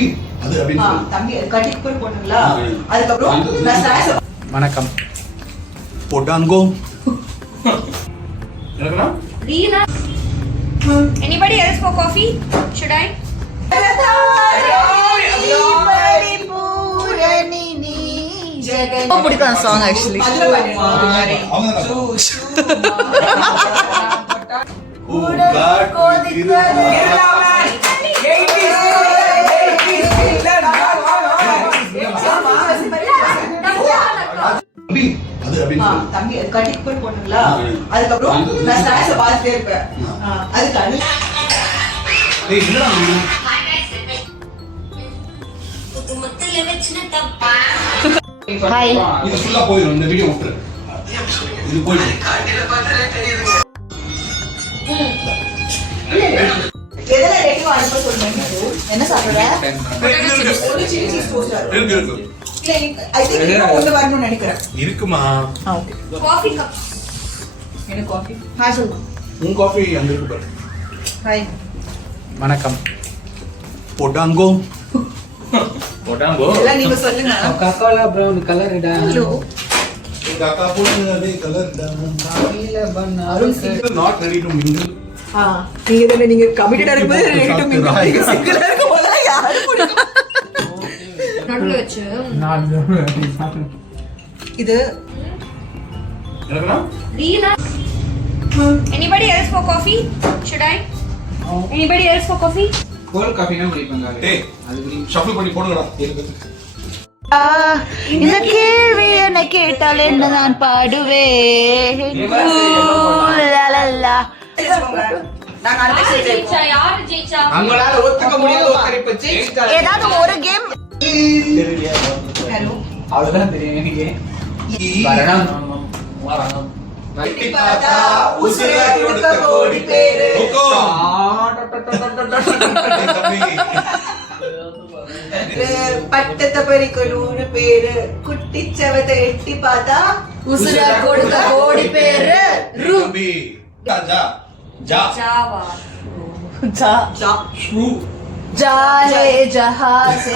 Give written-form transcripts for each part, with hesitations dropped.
தம்பி அது அப்படினு தம்பி அது கட்டிக்கு போய் போடுங்களா அதுக்கு அப்புறம் நான் ஸ்நாக்ஸ் வணக்கம் போட்டாங்கோ என்னடா Rina. Anybody else for coffee? Should I? ரொம்ப பிடிக்கும் அந்த சாங் ஆக்சுவலி தம்பி அது கட்டிக்கு போய் போடுங்களா அதுக்கப்புறம் நான் ஸ்நாக்ஸ் பார்த்துட்டே இருப்பேன் அதுக்கு Hi. இது ஃபுல்லா போயிடும் இந்த வீடியோ விட்டுரு இது போயிடும் எதெல்லாம் ரேட்டிங் அனுப்ப சொல்லுங்க என்ன சாப்பிடுற ஒரு சில்லி சீஸ் டோஸ்ட் இருக்கு இருக்கு இல்ல ஐ திங்க் ஒன்னு வரணும்னு நினைக்கிறேன் இருக்குமா ஓகே Coffee cup. என்ன காஃபி ஹாய் சொல்லுங்க உன் காஃபி அங்க இருக்கு பாரு ஹாய் வணக்கம் போட்டாங்கோ எல்லாம் நீங்க சொல்லுங்க கக்கால பிரவுன் கலர் டா ஹலோ எங்க அக்கா போடுங்க அதே கலர் காவில பண்ண நாட் ரெடி டு மிங்கிள் நீங்க தான நீங்க கமிட்டடா இருக்கும்போது ரெடி டு மிங்கிள் நீங்க சிங்கிளா இருக்கும்போது யாரு பிடிக்கும் நடுவுல வச்சு இது என்னடா Rina. Anybody else for coffee? Should I? Anybody else for coffee? கோல் காஃபினா குடிப்பாங்க டேய் அது ஷஃபிள் பண்ணி போடுங்கடா இருக்கு இந்த கேள்வி என்ன கேட்டால் என்ன நான் பாடுவேன் யாரு ஜெயிச்சா? அவங்களால ஒத்துக்க முடியாத ஒருத்தர் இப்ப ஜெயிச்சிட்டாரு ஏதாவது ஒரு கேம் ஹலோ அவ்வளவுதான் தெரியும் எனக்கு வரணும் வரணும் உசுரை கொடுத்த கோடி பேரு பட்டத்தை பறிக்கணும்னு பேரு குட்டி செவத்தை எட்டி பார்த்தா உசுரை கொடுத்த கோடி பேரு ரூபி ஜா ஜா ஜாவா. ஜா ஜா ஷூ जाए जहां से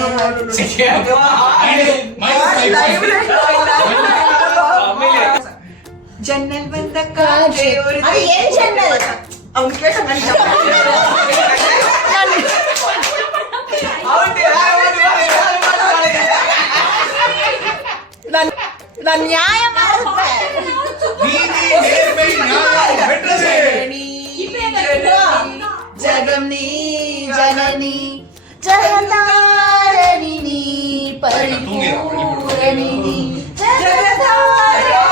ஜன்னல் வந்த காற்றே ஒரு அது ஏன் ஜன்னல் அவங்க கேட்டாங்க நான் நியாயமா இருப்பேன் நீதி நேர்மை நியாயம் வென்றதே ஜகம் நீ ஜனனி ஜகதாரணி நீ பரிபூரணி நீ ஜகதாரணி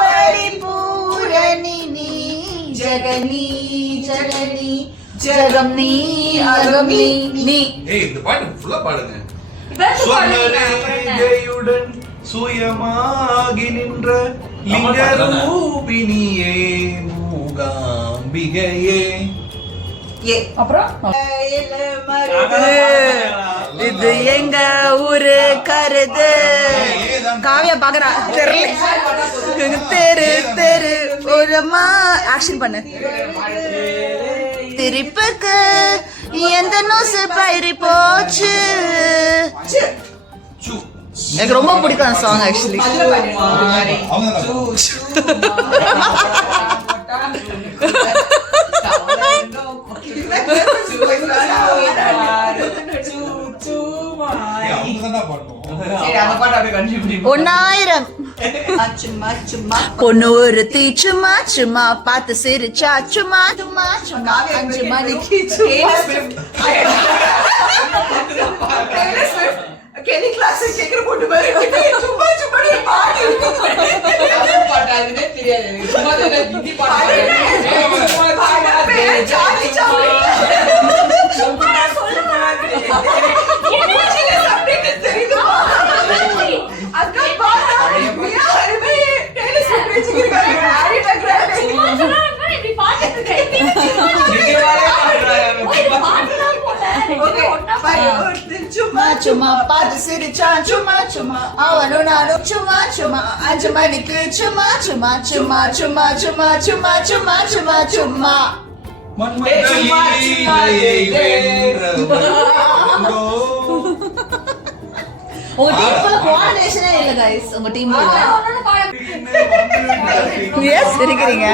பரிபூரணி நீ ஜகனி ஜனனி ஜகம் நீ அகம் நீ நீ ஏய் இந்த பாட்டு ஃபுல்லா பாடுங்க இவருக்கு சொர்ணரேகையுடன் சுயமாகி நின்ற லிங்க ரூபினியே மூகாம்பிகையே ஏ அப்புறம் இது எங்க ஊரு கருது காவியா பாக்குறா தெரியல தெரு தெரு ஒருமா ஆக்ஷன் பண்ணு திருப்புக்கு எந்த நோசு பயிரி போச்சு எனக்கு ரொம்ப பிடிக்கும் அந்த சாங் ஆக்சுவலி ஒன்னாயிரம் பொண்ணு ஒரு தீ சும்மா சும்மா பார்த்து சிரிச்சா சும்மா சும்மா சும்மா 5 மணிக்கு கேலி கிளாஸ் கேக்குற பொண்ணு மாதிரி சும்மா சும்மா பாடி பாட்டாதுனே தெரியாது சும்மா ஹிந்தி பாட்டு சாலி சாலி சும்மா சொல்லுமா என்ன சப்ஜெக்ட் தெரியுமா அக்கா பாடா யாருமே டெய்லி ஸ்பீச் கிரிக்காங்க ஆடிட்ட கிராண்ட் சும்மா சொல்லுங்க இப்படி பாட்டு நீங்க சும்மா சும்மா பாத்து சிரிச்சான் சும்மா சும்மா அவனும் நானும் சும்மா சும்மா 5 மணிக்கு சும்மா சும்மா சும்மா சும்மா சும்மா சும்மா சும்மா சும்மா சும்மா மன்மத லீலையை வென்றவன் உங்க டீம்ல கோஆர்டினேஷனே இல்ல गाइस உங்க டீம்ல எஸ் இருக்கிறீங்க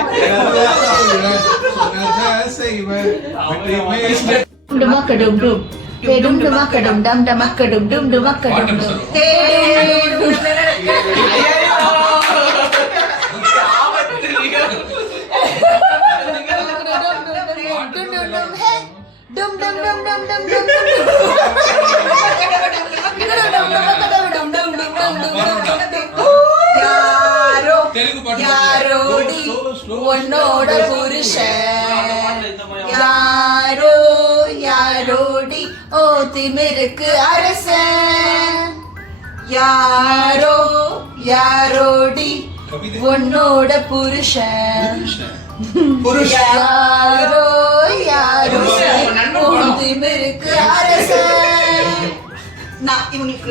டுமக்கடும் டும் தேடும் டுமக்கடும் டம் டமக்கடும் டும் டுமக்கடும் தேடும் dum dum dum dum dum dum யாரோ யாரோடி உன்னோட புருஷன் யாரோ யாரோடி ஓ திமிருக்கு அரசன் யாரோ யாரோடி உன்னோட புருஷன் யாரோ யாரோ திமிருக்கு அரசன் நான் இவனுக்கு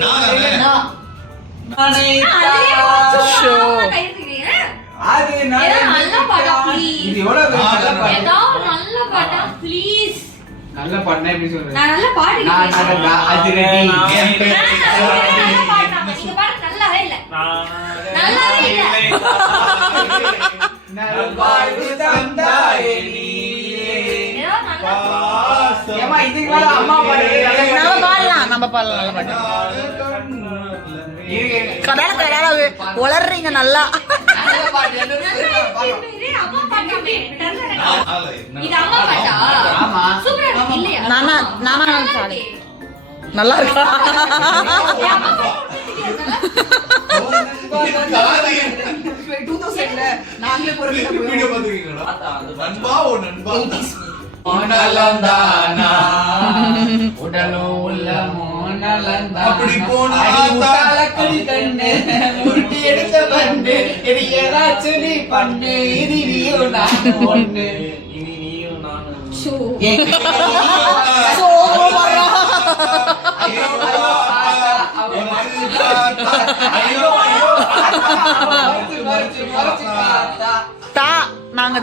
அது நல்ல பாட்டா ப்ளீஸ் இது எவ்வளவு நல்ல பாட்டு நல்ல பாட்டா ப்ளீஸ் நல்ல பாட்டுனா எப்படி சொல்றது நான் நல்ல பாட்டு நான் அது ரெடி நல்ல பாட்டா நீங்க பாட்டு நல்லாவே இல்ல நல்லாவே இல்ல நல்ல பாட்டு தந்தாயே நீ ஏமா இதுக்கு மேல அம்மா பாடு நம்ம பாடலாம் நல்ல பாட்டு கடால கடால உளறீங்க நல்லா நல்ல பாட்டு இது அம்மா பாட்டாமே இது அம்மா பாட்டா ஆமா சூப்பரா இருக்கு இல்லையா நானா நானா சாரி நல்லா இருக்கா அம்மா பாட்டு 2000ல நாங்களே வீடியோ பாத்துக்கீங்களா நண்பா ஓ நண்பா மோனலந்தானா உடலும் உள்ளமோ நலந்தா அப்படி போனா முட்டாளக்குடி கண்ணு முட்டி எடுத்த பண்ணு இது ஏதாச்சும் நீ பண்ணு இது நீயும் நானும் ஒண்ணு இனி நீயும் நானும் ஷோ தா நாங்க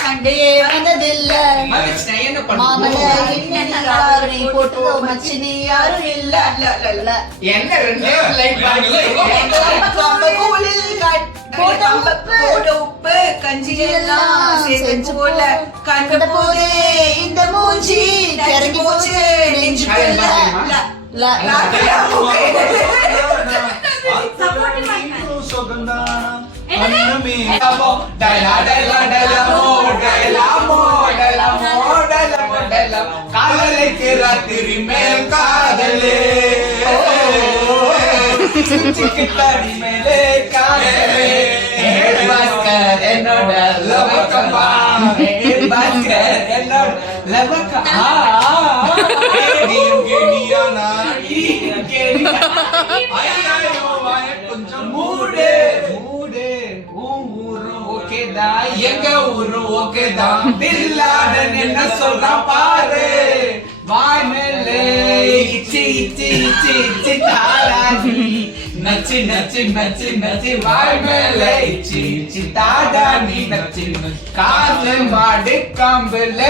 சண்டையே வந்ததில்ல மாமல என்ன போட்டு மச்சினி யாரும் இல்ல என்ன ரெண்டே லைட் போட்ட உப்பு கஞ்சி எல்லாம் செஞ்சு போல கண்ட போதே இந்த மூஞ்சி இறங்கி போச்சு நெஞ்சுக்குள்ள காதலுக்கு ராத்திரி மேல் காதலே சிக்கித்தாடி மேலே காதலே பாஸ்கர் என்னோட லவக்கமா பாஸ்கர் என்னோட லவக்கமா கொஞ்சம் மூடு மூடு ஓகேதா எங்க ஊரு ஓகேதா பில்லாடன் என்ன சொல்றா பாரு வாய்மேலே இச்சி இச்சி இச்சி இச்சி தாராணி நச்சி நச்சி நச்சி நச்சி வாய்மேலே இச்சி இச்சி தாராணி நச்சி காசு மாடு காம்புல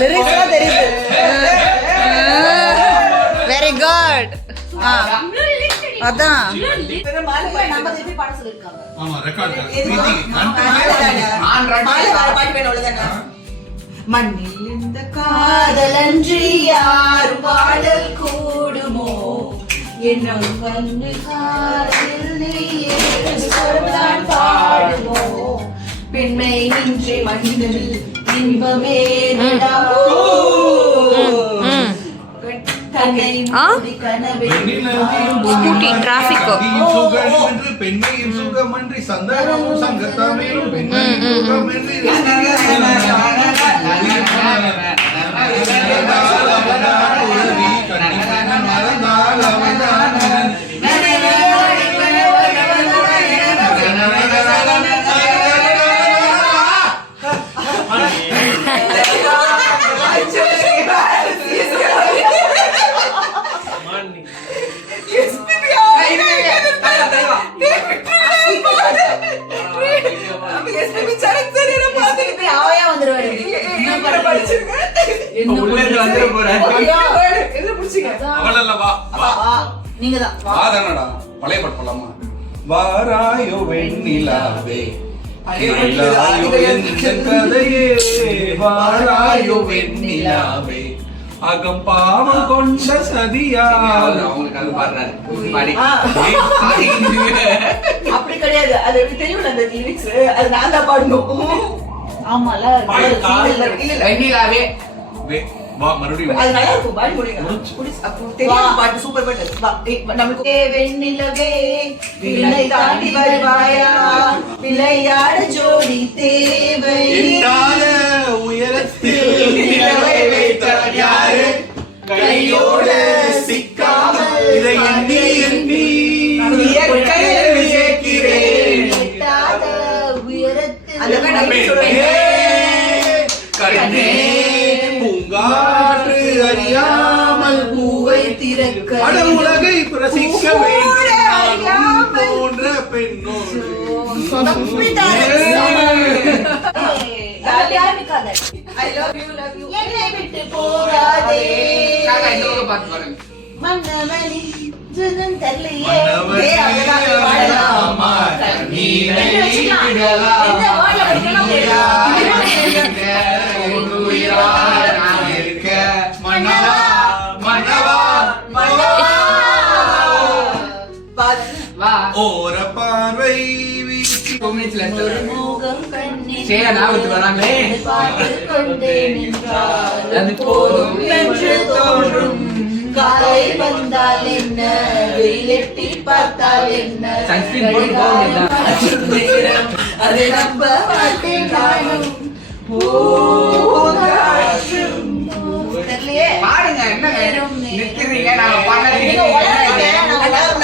லிரிக்ஸ்லாம் தெரியுது வெரி குட் அதான் ஆமா ரெக்கார்ட் மண்ணில் இந்த காதலன்றி யாரும் பாடல் கூடுமோ என்னும் வந்து காதலில் நீ பாடுமோ பெண்மை இன்றி மனிதனில் இன்பமே ஸ்கூட்டி டிராபிக் பெண்மையின் சுகமன்றி சந்தனமும் சங்கத்தமிழும் பெண்மையின் சுகமன்றி உள்ள வந்துட போறேன் அவளல்லவா நீங்க தான் வாதானடா பழைய பாட்டு போலாமா? வாராயோ வெண்ணிலாவே நிலாயோ என் கதையே வாராயோ வெண்ணிலாவே அகம் பாவம் கொண்ட சதியா. அவங்களுக்கு அது பாடுறாரு. அப்படி கிடையாது. அது எப்படி தெரியும் அந்த லிரிக்ஸ்? அது நான் தான் பாடணும். ஆமால வெண்ணிலாவே வா மறுபடியும் அது நல்லா இருக்கும். பாடி முடியுங்க. அப்போ தெரியும் பாட்டு சூப்பர் பாட்டு. வா நமக்கு வெண்ணிலவே விண்ணை தாண்டி வருவாயா விளையாட ஜோடி தேவை எட்டாத உயரத்தில் நிலவை வைத்தவர் யாரு கையோட சிக்காமல் இதை எண்ணி எண்ணி வியக்கிறேன். எட்டாத உயரத்தில் அந்த கண்ணே பூங்காற்று அறியாமல் பூவை திறக்க அட உலகை பிரசிக்க வேண்டும் போன்ற பெண்ணோடு I love you, love you. என்னை விட்டு போகாதே. காக்கா இன்னொரு பாட்டு பாருங்க. மன்னவனே ஜுதன் தல்லையே. மன்னவனே பாடலாமா கண்ணீரை விடலாம். இந்த வாழ படிக்கலாம் ஒரு உயிராய் நான் இருக்க மன்னவா மன்னவா வா ஓர பார்வை வீசி 2 minutes left. மோகம் கண்ணே சேயா ஞாபகத்துக்கு வராங்களே. பார்த்து கொண்டே நின்றால் அது போதும் என்று தோன்றும் காலை வந்தால் என்ன வெயிலெட்டி பார்த்தால் என்ன Sunscreen போட்டு போக வேண்டியதுதான். அதை நம்ப மாட்டேன் நானும் பூங்காற்றும். தெரியலையே. பாருங்க என்ன நிக்கிறீங்க நாங்க நீங்க உளறாதீங்க.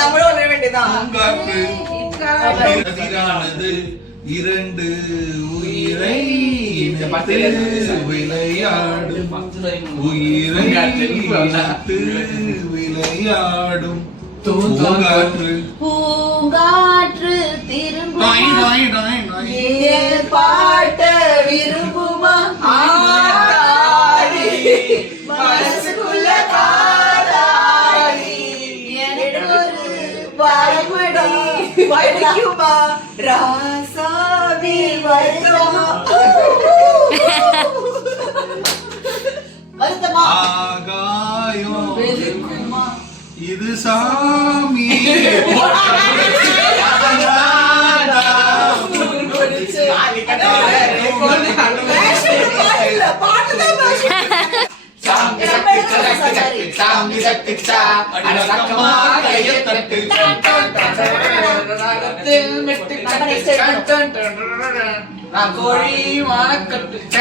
நம்மளும் உளற வேண்டியதுதான். பூங்காற்று அதிரானது இரண்டு உயிரை இணைத்து விளையாடும் உயிரை இணைத்து விளையாடும் பூங்காற்று பூங்காற்று திரும்புமா டாய் டாய் டாய் டாய். ஏன் பாட்ட விரும்புமா ஆத்தாடி மனசுக்குள்ள காதாடி எனக்கு ஒரு வாய்மடி வைக்குமா ராசாவி வருத்தமா வருத்தமா ஆகாயம் வெளுக்குமா இது சாமி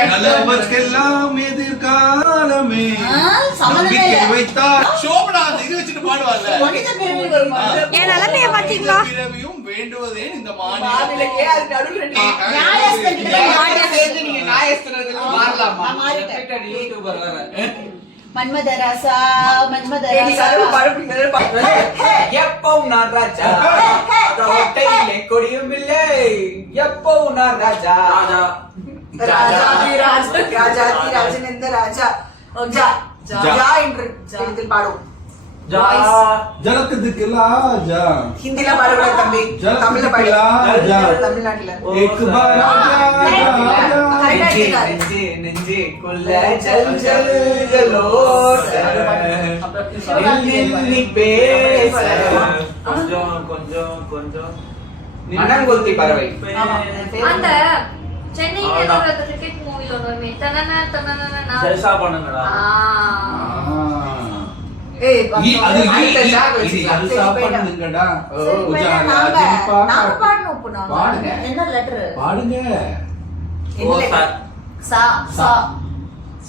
நல்லவர்க்கெல்லாம் எதிர்காலமே நம்பிக்கை வைத்தார். சோபனா அந்த இது வச்சுட்டு பாடுவார்ல. மனித பிறவி வருமா என் நிலைமைய பாத்தீங்களா? பிறவியும் வேண்டுவதே இந்த மாநிலம். மாநிலக்கே அதுக்கு நடுவுல ரெண்டு நியாயஸ்தன் கிட்ட நீங்க நாயஸ்திரத்துல மாறலாமா? நான் மாறிட்டேன். யூடியூபர் வேற. மன்மதராசா எப்பவும் நான் ராஜா கோட்டையிலே கொடியும் இல்லை எப்பவும் நான் ராஜா ராஜன் எந்த ராஜா ஜா என்று எழுத்தில் பாடும் ஜலக்கத்துக்கு ராஜா ஹிந்தில பாடக்கூடாது தம்பி தமிழ்ல பாடு தமிழ்நாட்டுல நெஞ்சு குள்ள ஜல் ஜல் ஜலோட நின்னி பேச கொஞ்சம் கொஞ்சம் கொஞ்சம் மனங்கொத்தி பறவை அந்த சென்னையில ஏதோ ஒரு கிரிக்கெட் மூவில ஒன்னு வருமே தனன தனன ஜல்சா பண்ணுங்கடா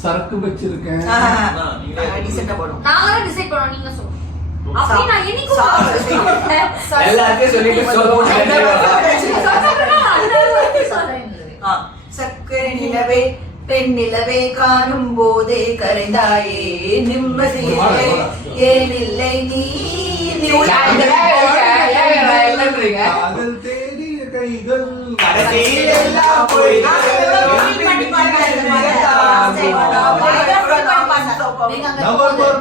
சரக்கு வச்சிருக்கேன். நாங்களே டிசைட் பண்ணோம் நீங்க சொல்லுங்க அப்படி நான் என்னைக்கு எல்லாத்தையும் சொல்லிட்டு சக்கரை நிலவே பெண் நிலவே காணும் போதே கரைந்தாயே நிம்மதியில்லை ஏனில்லை நீ காதல் தேடிய கைகள் கடைசியில் எல்லாம் போய் நீங்க அங்க நவம்பர்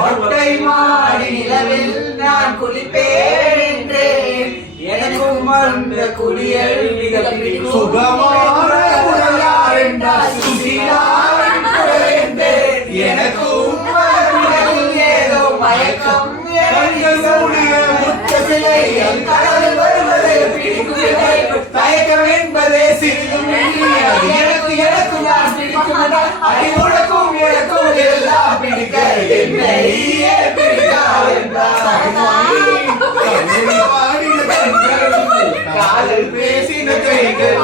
மொட்டை மாடி நிலவில் நான் குளிப்பேன் என்றேன். எனக்கும் அந்த குளியல் மிக பிடிக்கும். சுகமான உறவார் என்றால் சுசிலாவின் குரல் என்பேன். எனக்கும் மனதில் ஏதோ மயக்கம். கண்கள் மூடிய முத்த சிலை என் கனவில் வருவதை பிடிக்கவில்லை. தயக்கம் என்பதே சிறிதும் இல்லை. எனக்கும் நான் பிடிக்கும். அடி உனக்கும் எனக்கும் எல்லாம் பிடிக்க என்னை ஏன் பிடிக்காதென்றால் காதல் பேசின கைகள்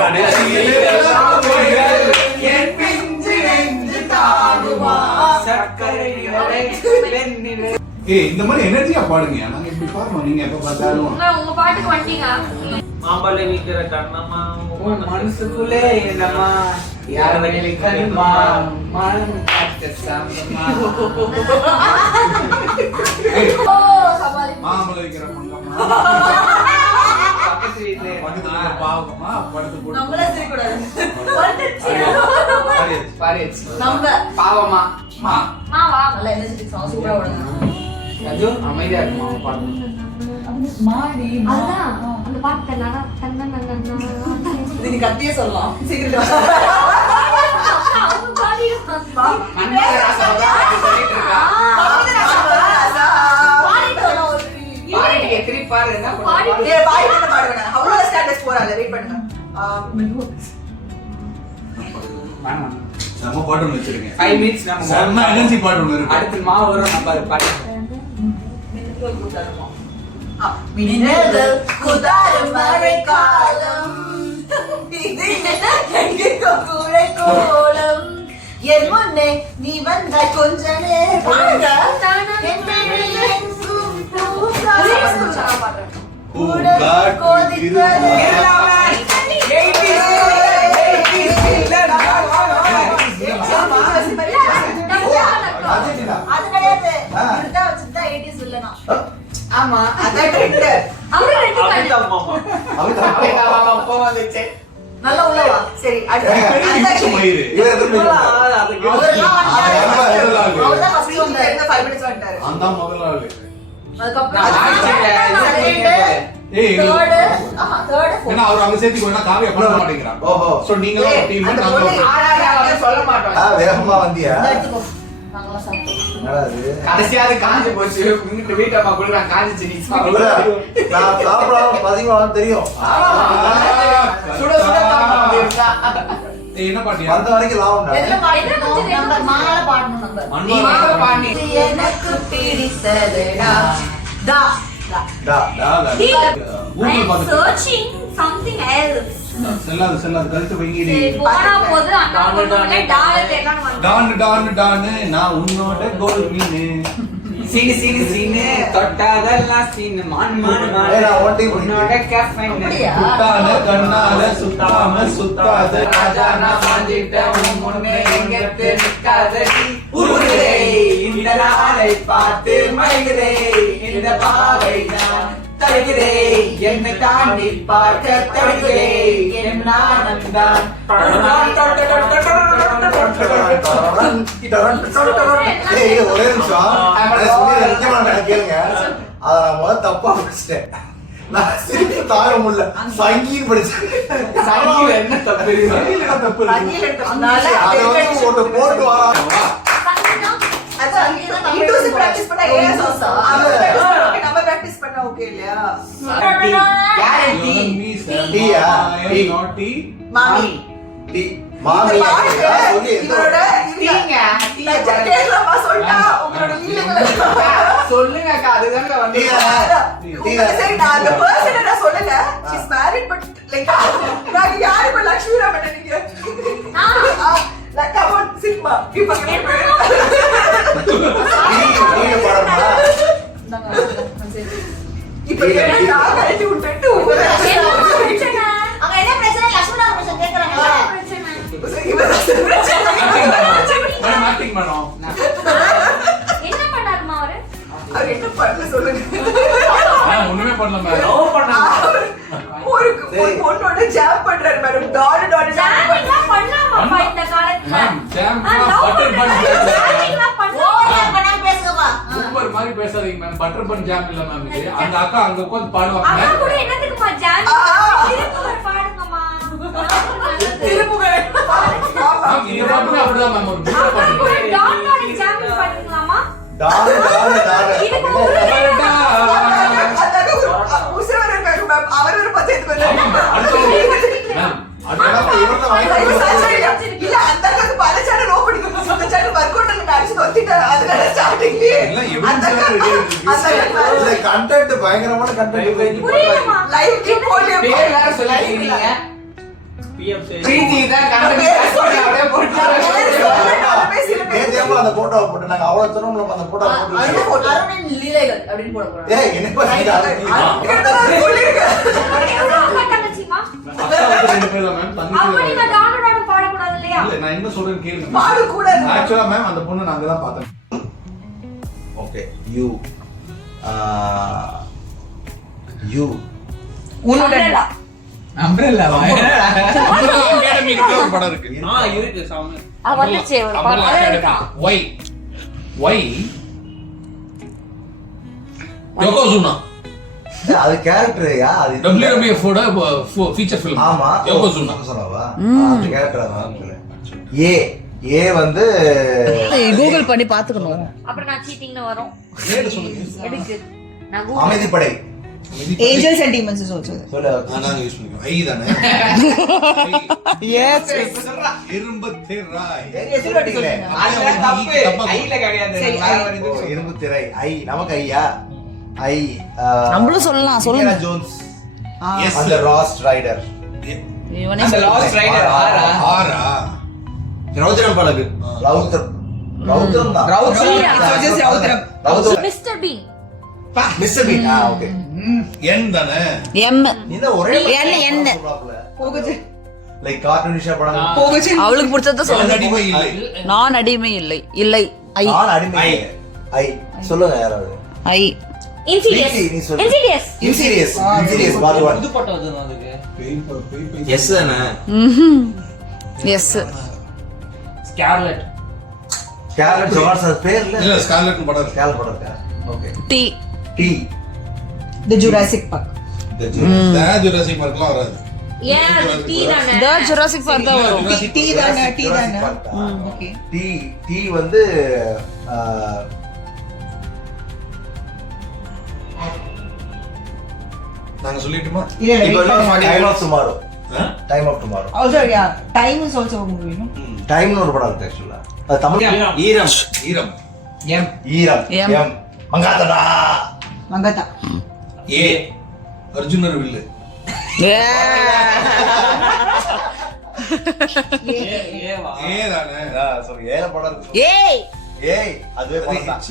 கடைசியில் எல்லாம் பொய்கள். என் பிஞ்சு நெஞ்சு தாங்குமா சர்க்கரை வெண்ணிலை. ஏய் இந்த மாதிரி எனர்ஜியா பாடுங்க. நாங்க இப்படி பாடுறோம். நீங்க எப்ப பார்த்தாலும் உங்க பாட்டுக்கு வந்துட்டீங்க. மாம்பழ வீட்டுற கண்ணம்மா உன் மனசுக்குள்ளே என்னம்மா யார் வெளியில கண்ணுமா மனம் காட்ட சாந்தமா. மாமலை வைக்கிற மங்கம்மா பக்கத்து வீட்டுல பக்கத்துல பாவமா படுத்து போட்டு நம்மள சிரிக்கூடாது. பாரியாச்சு. நம்ம பாவமா மா வா நல்ல எனர்ஜெட்டிக் சாங் சூப்பரா ஓடுங்க. அது அமைதியா இருக்குமா பாட்டு. அதான் அந்த பாட்டு இது நீ கத்தியே சொல்லலாம். சீக்கிரம் பாடிட்டு திருப்பி பாரு என்ன பாடி. பண்ணுவா. பாடுவேன். அவ்வளவு ஸ்டேட்டஸ் போறாங்க. வெயிட் பண்ணுங்க. வேணாம். நம்ம பாட்டு ஒண்ணு வச்சிருக்கேன். 5 minutes நம்ம செம்ம எனர்ஜி பாட்டு ஒண்ணு இருக்கு. அடுத்து மாவு வரும் நம்ம அது பாட்டு. மின்னல்கள் குதாரும் மழைக்காலம் இது எங்கெங்கோ கூடை கோலம் என் முன்னே நீ வந்தாய் கொஞ்ச நேரம் என் விழியில் எங்கும் பூங்காற்று கொதித்தது. அது கிடையாது. இதுதான் வச்சுட்டா 80s வில்லனா. ஆமா அதான் trend. அப்போ வந்துச்சு. நல்லா உள்ளவா. சரி இடிச்சு மயிறு. அவர்தான் first வந்தாரு. 5 minutes வந்துட்டாரு. அந்த முதலாளி. அதுக்கப்புறம் நான் ஆடிச்சிட்டேன். ஏய் third, third, fourth. ஏன்னா அவர் அங்க சேர்த்து போனா காவியா பண்ண மாட்டேங்கிறான். ஓஹோ. சோ நீங்க தான் டீம் அந்த நாங்க பொண்ணு ஆடாத சொல்ல மாட்டோம். வேகமா வந்தியா? இந்தா எடுத்துக்கோ. நாங்கெல்லாம் சாப்பிட்டோம். என்னடா இது? கடைசியாவது காஞ்சி போச்சு. உங்க வீட்டு அம்மா குடுறாங்க காஞ்சிச்சு. நீ இல்ல, நான் சாப்பிடாம பதிவாக தெரியும். சுட சுட தாங்க இருந்தா. ஏய் என்ன பாட்டியா? வந்த வரைக்கும் லாபம் எதுல பாடணும்? நம்ம மாலை பாடணும் நம்ம. நீ மாலை பாடி. இது எனக்கு பிடித்ததுடா. டா, டா. டா. கூகுள் பார்த்து searching something else. செல்லாது கழுத்து வைங்கடி. போனா போது அண்ணா கொண்டு டால தேடலாம் வந்து. டான் நான் உன்னோட கோல் மீனு. சீனு சீனு சீனு தொட்டாதெல்லாம் சீனு மான் மான் மான். ஏய், நான் one time உன்னோட கேஃபைன் அப்படியா? சுத்தாத கண்ணால சுத்தாம சுத்தாத ராஜா நான் வாஞ்சிட்ட உன் முன்னே எங்கத்து நிற்காத உருகுதே இந்த நாளை பார்த்து மயங்குதே இந்த பாவை நான் தருகிறே என்னை தாண்டி பார்க்க தருகிறே என் நானந்தான் ஏய், ஒரே நிமிஷம். நான் சொல்லி முக்கியமான கேளுங்க. அத நான் முதல்ல தப்பா படிச்சிட்டேன். நான் சிரிப்பு தாழ முடியல. சங்கீன்னு படிச்சேன். சங்கில என்ன தப்பு இருக்கு? இல்ல தப்பு இருக்கு. அங்கேயில எடுத்தோம்னால அதை வந்து ஒண்ணு போட்டு வரா. அதான் இண்டோஸ் பிராக்டிஸ் பண்ணா ஏன் சோசா? நம்ம பிராக்டிஸ் பண்ணா ஓகே இல்லையா? கேரண்டி டீயா? டீ. நாட்டி மாமி டீ. மாமி. இந்த பாட்டு நான் சொல்லி இவரோட டீங்க நான் கேட்கலாமா சொல்லிட்டா உங்களோட லீலைகளை சொல்லுங்க அக்கா அதுதாங்க வந்து சரி நான் அந்த பர்சனை நான் சொல்லல she's married but like நான் யாரு இப்ப லட்சுமி ராமன் நீங்க like come on சிக்மா இப்ப நீங்க பாடணுமா? இப்ப என்ன நான் கட்டி விட்டுட்டு அங்க என்ன பிரச்சனை? லட்சுமி ராமகிருஷ்ணன் கேக்குறாங்க. ஆக்டிங் பண்ணோம். என்ன பண்ணாருமா அவரு? அவர் என்ன பண்ணல சொல்லுங்க ஒண்ணுமே பண்ணல மேடம். லவ் பண்ணாங்க ஒரு பொண்ணோட ஜாப் பண்றாரு மேடம் டாட் டாட் ஜாமிங்லாம் பண்ணலாமாப்பா இந்த காலத்துல? Ma'am jam butter bun super மாதிரி பேசாதீங்க மேம். பட்டர் பன் ஜாம் இல்ல மேம் இது. அந்த அக்கா அங்க உட்கார்ந்து பாடுவாங்க. அம்மா கூட என்னத்துக்குமா ஜாம் திருப்புகழ் பாடுங்கம்மா. திருப்புகழ். மேம் இந்த பாட்டு அப்படிதான் மேம் ஒரு புது அம்மா கூட பாட்டு. டான் டான் ஜாம் பாடுங்களாமா. டான் இதுக்கு ஒரு அதாக ஒரு உசவர் இருக்காரு மேம். அவர் ஒரு பச்சைத்து பண்ணல. மேம் அது இவர்தான் வாங்கி இல்ல அந்த அக்காக்கு பல சேனல் ஓபன் பண்ணி அந்த சேனல் வர்க் அவுட் பண்ணி அடிச்சு தொத்திட்டு அதனால ஸ்டார்டிங் எல்லாம் எவிடன்ஸ் கண்டென்ட் பயங்கரமான கண்டென்ட் புரியலமா. லைவ் கிளிப் போட்டு பேர் வேற சொல்லிருக்கீங்க. பிரீத்தி தான் கண்டென்ட் அப்படியே போட்டு நேத்தியாம அந்த போட்டோவை போட்டு நாங்க அவ்வளவு தூரம் நம்ம அந்த போட்டோவை போட்டு அருணின் லீலைகள் அப்படின்னு போட போறோம். ஏய் என்ன அம்மா தங்கச்சிமா. அக்கா வந்து ரெண்டு பேர் தான் மேம். அப்ப நீங்க தங்கச்சி டான் டான் பாடக்கூடாது இல்லையா? இல்ல நான் என்ன சொல்றேன்னு கேளுங்க. பாடு கூடாது. ஆக்சுவலா மேம் அந்த பொண்ணு நாங்க தான் பார்த்தோம். ஓகே யூ யூ உன்னோட அம்ப்ரெல்லா அகாடமி கிட்ட ஒரு படம் இருக்கு. இருக்கு சாமி. அது வந்துச்சே ஒரு அம்பர்லா அகாடமி. ஒய் யோகோசுனா அது கேரக்டர்யா அது WWF ஓட ஃபீச்சர் ஃபிலிம். ஆமா யோகோசுனா சொன்னவா அந்த கேரக்டர் ஏ ஏ வந்து கூகுள் பண்ணி பாத்துக்கணும். அப்புறம் நான் சீட்டிங்னு வரும். ஏன்னு சொல்லுங்க. எதுக்கு? நான் Google Amaidhi Padai Angels and Demons is also there. சொல்லு நாங்க யூஸ் பண்ணிக்கோம். ஐ தானே. Yes. இரும்பு திராய். அதெல்லாம் தப்பு. ஐல கிடையாது. சரி, வேற ஒரு இது. இரும்பு திரை ஐ நமக்கு ஐயா ஐ நம்மளும் சொல்லலாம், சொல்லுங்க. ஜோன்ஸ் எஸ் அந்த ராஸ்ட் ரைடர் அந்த லாஸ்ட் ரைடர் ஆரா. ஆரா. ரௌத்ரம் பழகு ரௌத்ரம் ரௌத்ரம் தான் Rowthiram Mister Bean. Mister Bean okay என் தானே. எம் நீ தான் ஒரே N. போகுது லைக் கார்ட்டூனிஷா படம் அவளுக்கு பிடிச்சத நான் சொல்லுங்க. அடிமை இல்லை. நான் அடிமை இல்லை. இல்லை ஐ நான் அடிமை ஐ சொல்லுங்க யாராவது ஐ இன்சிடியஸ். நீ சொல்லு. இன்சிடியஸ். இன்சீரியஸ் இன்சீரியஸ் பார்ட் 1 புது படம் வந்து அதுக்கு. எஸ் தானே எஸ் ஸ்கார்லெட். கேரட் ஜோன்ஸ் பேர் இல்ல இல்ல ஸ்கார்லெட் படம் இருக்கு. கேரட் படம் இருக்கா ஓகே டி டி தி ஜுராசிக் பார்க். ஜுராசிக் பார்க்லாம் வராது. ஏன் அது டீ தானே? தி ஜுராசிக் பார்க் தான் வரும். டி தானே ஓகே டி டி வந்து நாங்க சொல்லிட்டுமா? Time of tomorrow time of tomorrow Also yeah, time is also a movie, no? டைம்னு ஒரு படம் இருக்கு ஆக்சுவலா அது தமிழ் ஈரம் ஈரம். எம். ஈரம் எம். எம் மங்காத்தடா Mangata. ஏ அர்ஜுனர் வில்லு. ஏவா. ஏ தானே. சரி ஏல படம் இருக்கு ஏய் ஏய் அதுவே படம் தான்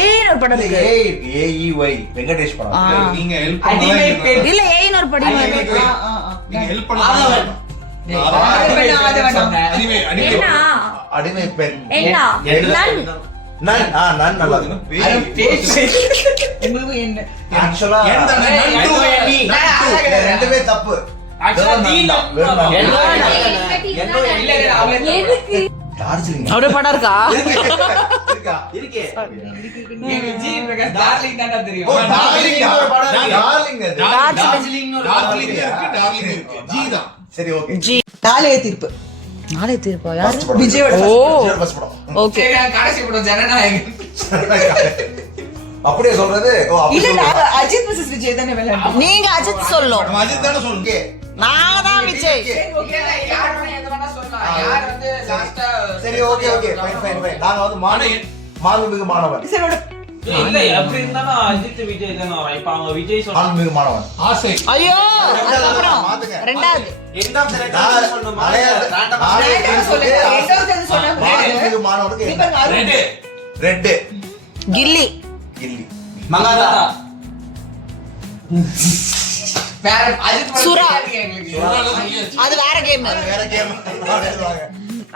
ஏய் ஒரு படம் இருக்கு. ஏய் ஏஇஒய் வெங்கடேஷ் படம் நீங்க ஹெல்ப் அடிமை பண்ணலாம். பெண். இல்ல ஏய் ஒரு படம் அடிமை இருக்கு. பெண். நீங்க ஹெல்ப் பண்ணலாம். அடிமை அடிமை. என்ன? அடிமை பெண் என்ன? நன். நான் நான் நல்லா இருக்கு அது பேச்சு. உங்களுக்கு என்ன? ஆக்சுவலா ஏன் தானே? நண்டு. இது ரெண்டுமே தப்பு Actually, தீனா. என்னோ இல்ல இல்ல அவளே எதுக்கு? டார்ஜிலிங் அப்படியே படம் இருக்கா? இருக்கா இருக்கே விஜய் பிரகாஷ் டார்லிங் தான்டா தெரியும். ஓ டார்லிங் ஒரு படம் இருக்கு டார்லிங் அது டார்லிங்னு ஒரு படம் டார்லிங் இருக்கு. இருக்கு, டார்லிங் இருக்கு. ஜி தான். சரி ஓகே ஜி நாளைய தீர்ப்பு. நாளைய தீர்ப்பா யாரு? விஜயோட ஓ first ஃபர்ஸ்ட் படம் ஓகே. சரி, நான் கடைசி படம் ஜனநாயகன். அப்படியே சொல்றது ஓ அப்படி இல்ல சொல்றது நான் அஜித் vs விஜய் தானே விளையாடுறோம். நீங்க அஜித் சொல்லும். நம்ம அஜித் தானே சொல்லுங்க. நான் தான் விஜய். ஓகே, யார் வேணா எது வேணா சொல்லலாம். யார் வந்து லாஸ்டா சரி okay okay fine fine fine நாங்க வந்து மாண்புமிகு மாணவன் சரி விடு. இல்ல எப்படி இருந்தாலும் அஜித் விஜய் தானே வரும். இப்ப அவங்க விஜய் சொன்னா மாண்புமிகு மாணவன் ஆசை. ஐயோ அதுக்கப்புறம் மாத்துங்க. ரெண்டாவது எண்டாம் செலக்ட் சொல்லணுமா ரேண்டம் சொல்லுங்க. ரெண்டாவது எது சொன்னா மாண்புமிகு மாணவனுக்கு நீங்க ரெண்டு. ரெட் கில்லி. கில்லி மங்காதா வேற அஜித் படம் சுறா. தெரியாது எங்களுக்கு. சுறாலாம் சொல்லியாச்சு. அது வேற கேம். வேற கேம்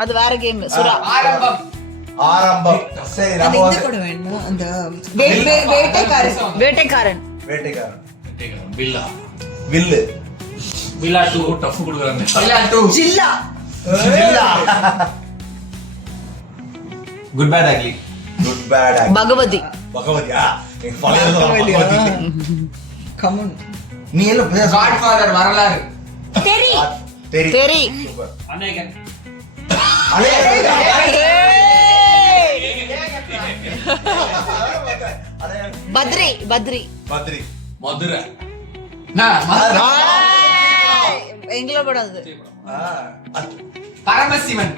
அது வேற கேம். சுறா. ஆரம்பம். ஆரம்பம் சரி நம்ம வந்து வேணும் அந்த வேட்டைக்காரன். வேட்டைக்காரன். வேட்டைக்காரன் பில்லா. வில்லு வில்லா 2 டஃப் கொடுக்குறாங்க. இல்ல, 2. Jilla. Jilla good bad ugly. Good bad Bhagavathi. பகவதியா எங்க பழைய பகவதி. கமன். நீ எல்லாம் பேச காட்ஃபாதர் வரலாறு. தெரி. தெரி. சூப்பர். அநேகன். பத்ரி. பத்ரி. பத்ரி. மதுரை. எங்கள படம் அது. பரமசிவன்.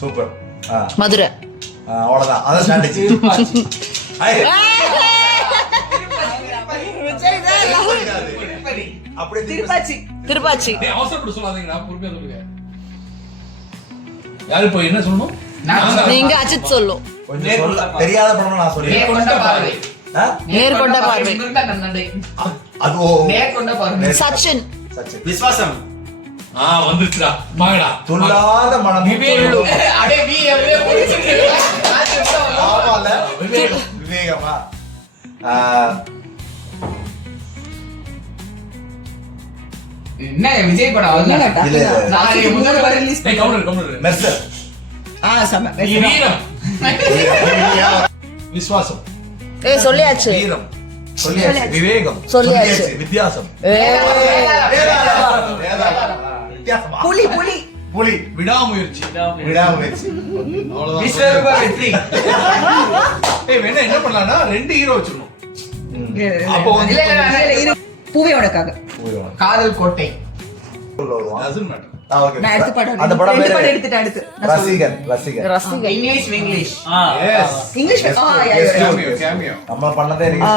சூப்பர். மதுரை. அவ்வளவுதான் அதான் ஸ்ட்ராட்டஜி. அப்படியே திருப்பாச்சி. திருப்பாச்சி. டேய், அவசரப்பட்டு சொல்லாதீங்கடா, பொறுமையா சொல்லுங்க. யாரு இப்போ என்ன சொல்லணும்? நீங்க அஜித் சொல்லும். கொஞ்சம் சொல்ல தெரியாத படம் நான் சொல்றேன். நேர்கொண்ட பார்வை. நேர்கொண்ட பார்வை. அது நேர்கொண்ட பார்வை. சச்சின். சச்சின். விஸ்வாசம். வந்துச்சுடா மகடா. துல்லாத மனம். அடே வி எவ்வளவு முடிச்சிட்டு. ஆமால. விவேகமா. என்ன விஜய் படம் அவ்வளவுதான். இல்ல. நான் முதல் வரை ரிலீஸ் டேய், கவுண்டர். மெர்சல். சம. வீரம். விசுவாசம். சொல்லியாச்சு. வீரம். சொல்லியாச்சு. விவேகம். சொல்லியாச்சு. வித்தியாசம். வித்தியாசமா. புலி. புலி. புலி. விடாமுயற்சி. விடாமுயற்சி. அவ்வளவுதான். விஸ்வரூப வெற்றி. ஏய், வேணா என்ன பண்ணலாம்னா 2 ஹீரோ வச்சிரணும். அப்போ வந்து இல்ல பூவே உனக்காக. காதல் கோட்டை. doesn't matter. நான் எடுத்து படம். அந்த படம் ரெண்டு பேரு படம் எடுத்துட்டு அடுத்து. Rasigan. Rasigan. Rasigan. English English. Yes. English. Cameo. நம்ம பண்ணதே இருக்கு.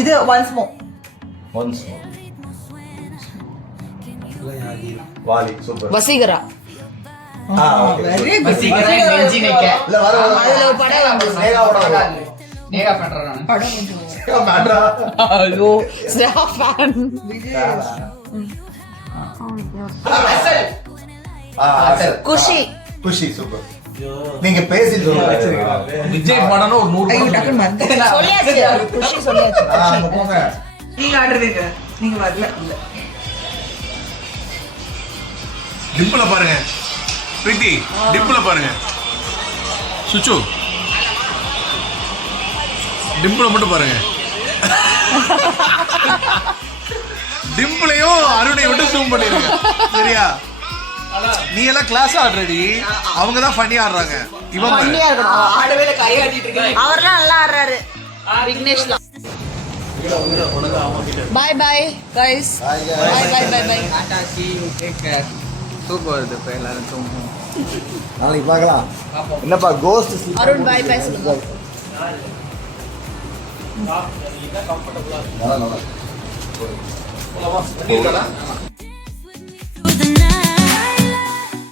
இது once more. Once Vaali. Super. Vaseegara. Okay. Vaseegara நெஞ்சி நிக்க. இல்ல வர அதுல ஒரு படம் வந்து நேகாவோட வரும். நேகா பண்றேன் நான். படம் கொஞ்சம் மேட்ரா. ஐயோ ஸ்டாஃபன். அசல். அசல். குஷி. குஷி. சூப்பர். நீங்க பேசி சொல்லுங்க. விஜய் படம்னா ஒரு 100 ஐயோ படம் டக்குனு மறந்து. சொல்லியாச்சு. குஷி சொல்லியாச்சு. அங்க போங்க. நீங்க ஆடுறீங்க. நீங்க வரல. இல்ல. டிம்பிள பாருங்க பிரீத்தி, டிம்பிள பாருங்க. சுச்சு டிம்பிள மட்டும் பாருங்க. டிம்பிளையும் அருணை விட்டு ஜூம் பண்ணிருங்க. சரியா? நீ எல்லாம் கிளாஸ் ஆடுறடி, அவங்க தான் ஃபன்னி ஆடுறாங்க. இவன் பண்ணியா இருக்கணும். ஆடவே கை ஆட்டிட்டு இருக்கேன். அவர்லாம் நல்லா ஆடுறாரு. விக்னேஷ்லாம். Bye bye guys. Bye bye bye. Tata see you take care. தூக்கம் வருது இப்ப எல்லாரும் தூங்கும். நாளைக்கு பார்க்கலாம். என்னப்பா கோஸ்ட் அருண் பாய் பாய் சொல்லுங்க. நல்லா நல்லா. பண்ணிருக்காடா?